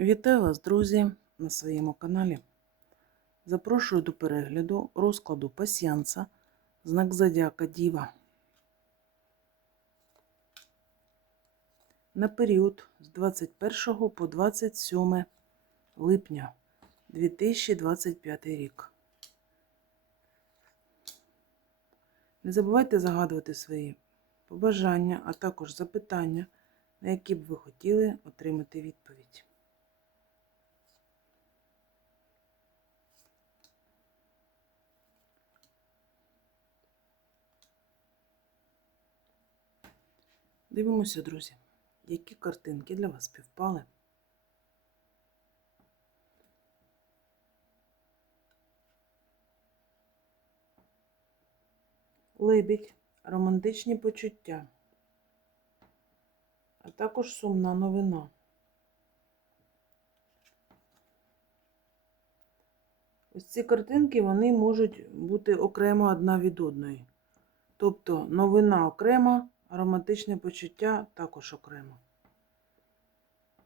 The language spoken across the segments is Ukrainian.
Вітаю вас, друзі, на своєму каналі. Запрошую до перегляду розкладу пасіянса знак Зодіака Діва. На період з 21 по 27 липня 2025 рік. Не забувайте загадувати свої побажання, а також запитання, на які б ви хотіли отримати відповідь. Дивимося, друзі, які картинки для вас співпали. Лебідь, романтичні почуття, а також сумна новина. Ось ці картинки вони можуть бути окремо одна від одної. Тобто новина окрема, романтичне почуття також окремо.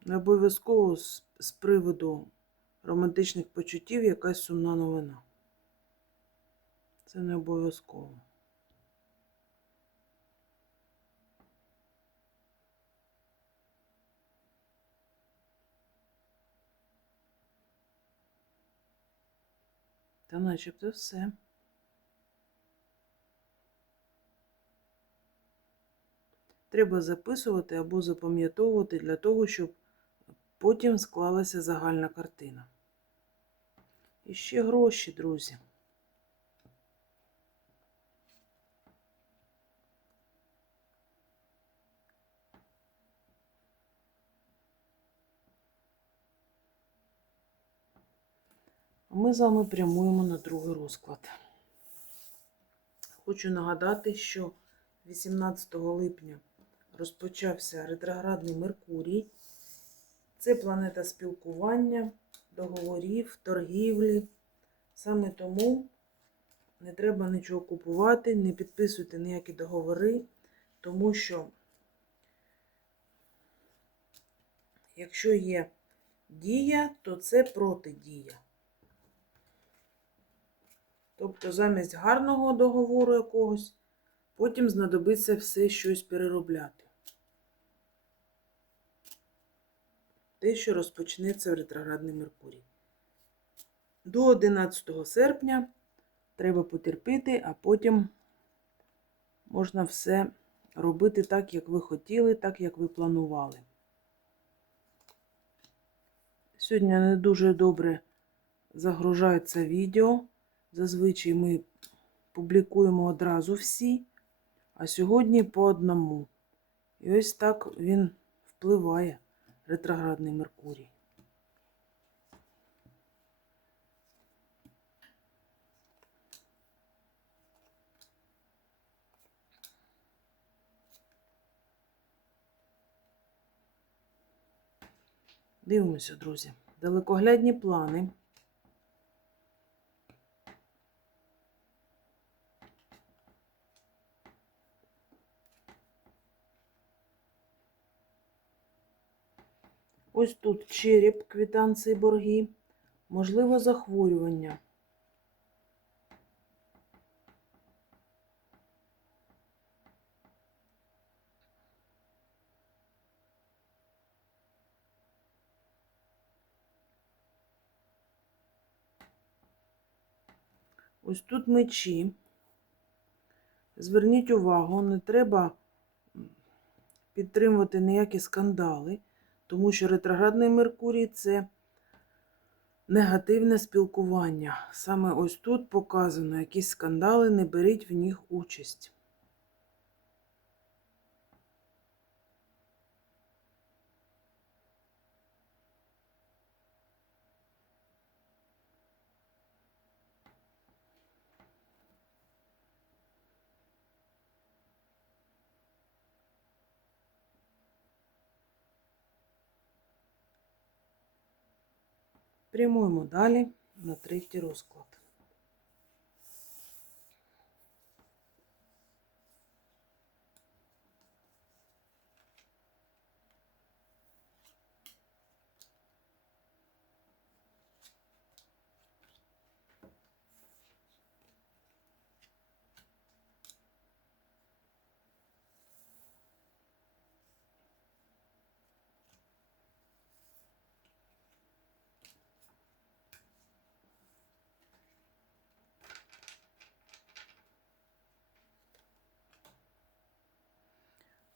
Не обов'язково з, приводу романтичних почуттів якась сумна новина. Це не обов'язково. Та начебто все. Треба записувати або запам'ятовувати для того, щоб потім склалася загальна картина. І ще гроші, друзі. Ми з вами прямуємо на другий розклад. Хочу нагадати, що 18 липня розпочався ретроградний Меркурій. Це планета спілкування, договорів, торгівлі. Саме тому не треба нічого купувати, не підписуйте ніякі договори, тому що, якщо є дія, то це протидія. Тобто замість гарного договору якогось, потім знадобиться все щось переробляти. Те, що розпочнеться в ретроградний Меркурій. До 11 серпня треба потерпіти, а потім можна все робити так, як ви хотіли, так, як ви планували. Сьогодні не дуже добре загружається відео. Зазвичай ми публікуємо одразу всі, а сьогодні по одному. І ось так він впливає, ретроградний Меркурій. Дивимося, друзі. Далекоглядні плани. Ось тут череп, квитанції борги, можливо, захворювання. Ось тут мечі. Зверніть увагу, не треба підтримувати ніякі скандали, тому що ретроградний Меркурій це негативне спілкування. Саме ось тут показано якісь скандали, не беріть в них участь. Прямуємо далі на третій розклад.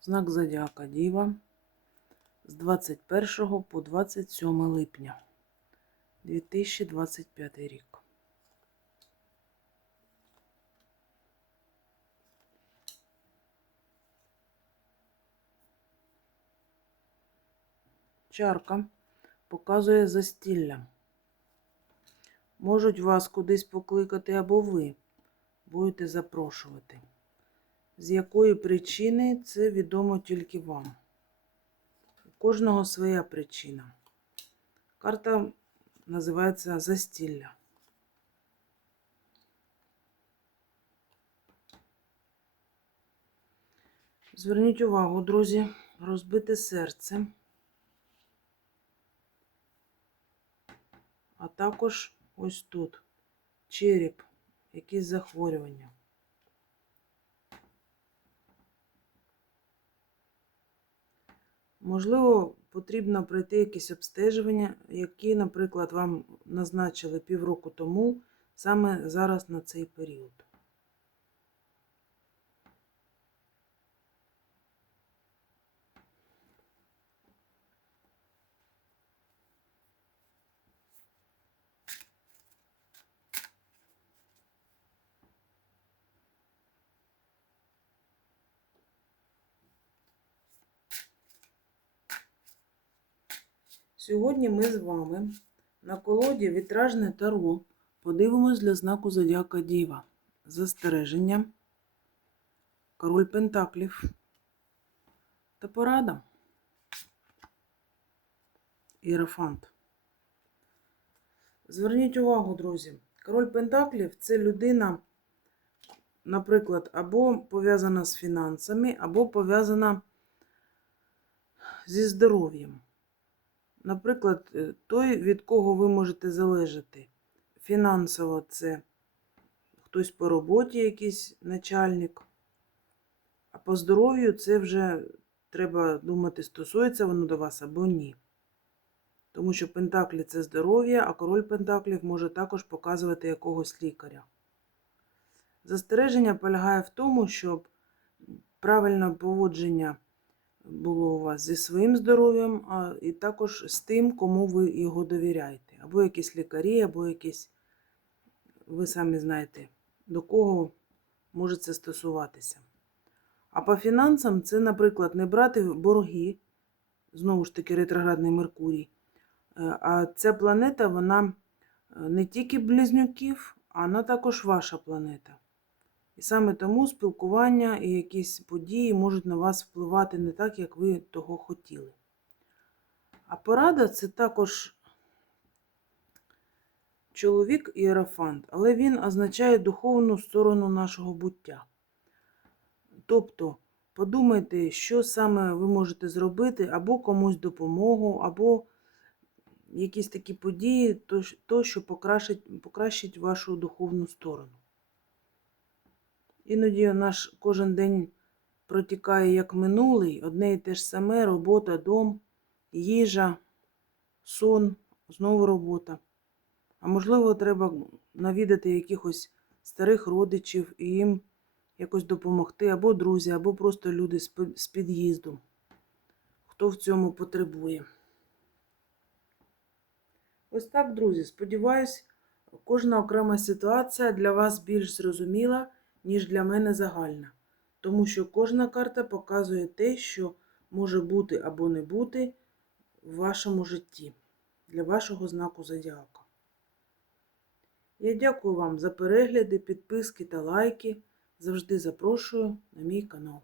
Знак Зодіака Діва з 21 по 27 липня 2025 рік. Чарка показує застілля. Можуть вас кудись покликати або ви будете запрошувати. З якої причини це відомо тільки вам. У кожного своя причина. Карта називається застілля. Зверніть увагу, друзі, розбите серце, а також ось тут череп, якісь захворювання. Можливо, потрібно пройти якісь обстежування, які, наприклад, вам назначили півроку тому, саме зараз на цей період. Сьогодні ми з вами на колоді вітражне таро подивимось для знаку Зодіака Діва. Застереження, король Пентаклів та порада. Іерофант. Зверніть увагу, друзі. Король Пентаклів це людина, наприклад, або пов'язана з фінансами, або пов'язана зі здоров'ям. Наприклад, е, той, від кого ви можете залежати. Фінансово це хтось по роботі, якийсь начальник. А по здоров'ю це вже треба думати, стосується воно до вас або ні. Тому що Пентаклі це здоров'я, а король Пентаклів може також показувати якогось лікаря. Застереження полягає в тому, щоб правильне поводження було у вас зі своїм здоров'ям, а і також з тим, кому ви його довіряєте. Або якісь лікарі, або якісь, ви самі знаєте, до кого може це стосуватися. А по фінансам це, наприклад, не брати борги, знову ж таки, ретроградний Меркурій. Е, А ця планета, вона е, не тільки близнюків, вона також ваша планета. І саме тому спілкування і якісь події можуть на вас впливати не так, як ви того хотіли. А порада це також чоловік іерофант, але він означає духовну сторону нашого буття. Тобто, подумайте, що саме ви можете зробити, або комусь допомогу, або якісь такі події, то що покращить, покращить вашу духовну сторону. Іноді наш кожен день протікає як минулий, одне і те ж саме, робота, дом, їжа, сон, знову робота. А можливо, треба навідати якихось старих родичів і їм якось допомогти, або друзі, або просто люди з під'їзду, хто в цьому потребує. Ось так, друзі. Сподіваюсь, кожна окрема ситуація для вас більш зрозуміла, ніж для мене загальна. Тому що кожна карта показує те, що може бути або не бути в вашому житті для вашого знаку зодіака. Я дякую вам за перегляди, підписки та лайки. Завжди запрошую на мій канал.